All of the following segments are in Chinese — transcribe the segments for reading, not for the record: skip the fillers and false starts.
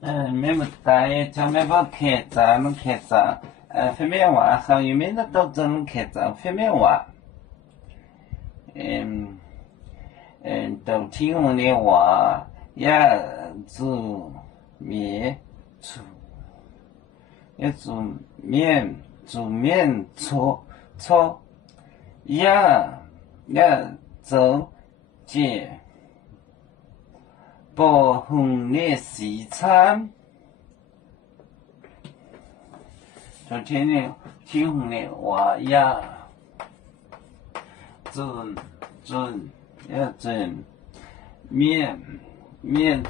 没么大，叫没把开闸能开闸，方便话还有没那到这能开闸方便话，到天空的话也做面做，也做面炒，也做些不同的西餐。就天空的话也做面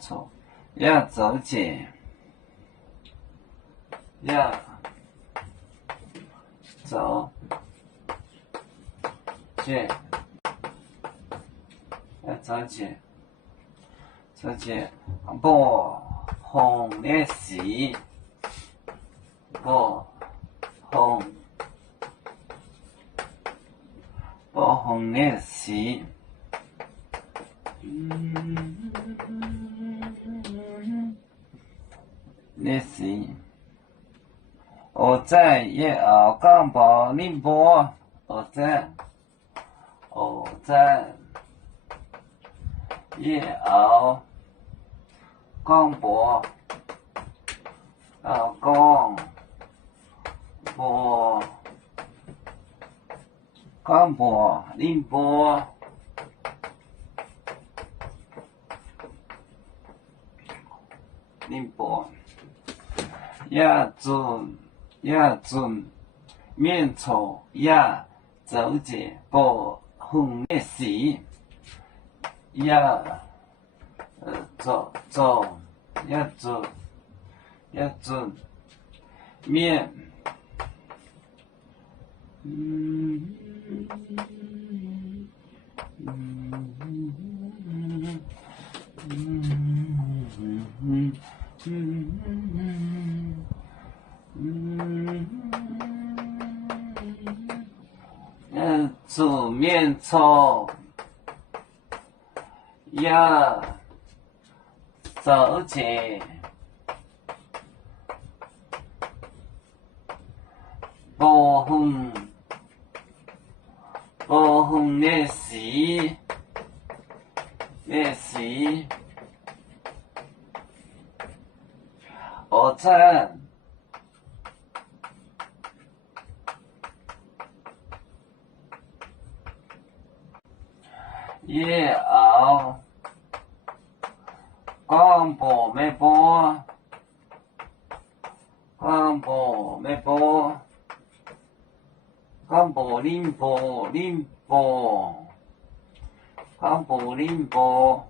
炒也做些不同的事，不同的事。的事，我在也要讲保宁波，我在也要讲保宁波。宁波也做面炒也做些不同的事，也做面。做面炒也做些不同的事，我在也要广播没播，广播宁波，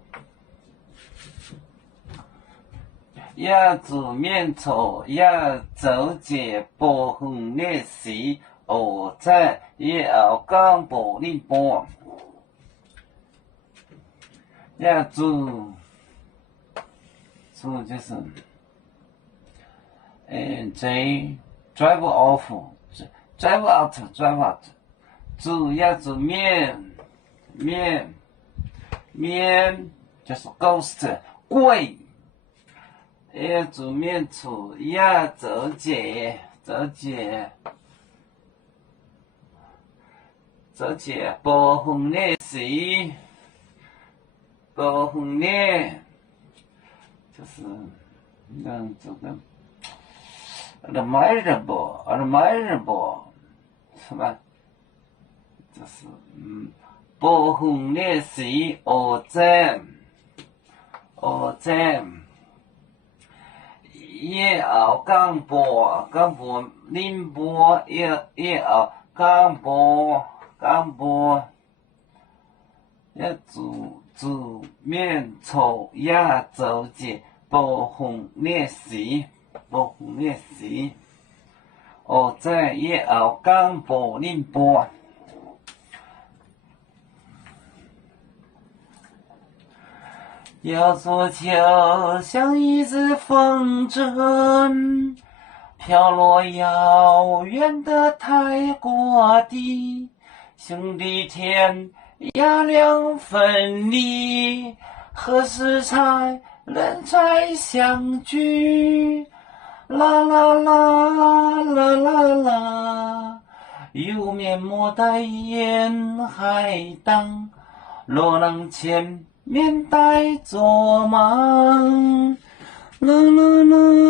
也做面炒也做些不同的事，我在也要广播宁波。也做就是，这 drive out，做也做面就是 ghost 鬼，也做面炒也做些不同的事。不同的就是这个 admirable 是吧？就是不同的事，我在也要广播宁波也要广播，也做面炒也做些不同的事，我在也要广播宁波。要做就像一只风筝，飘落遥远的泰国地，兄弟天雅量分离，何时才能再相聚？啦啦啦啦啦啦，有面膜的沿海荡，若能见面带作忙，啦啦啦。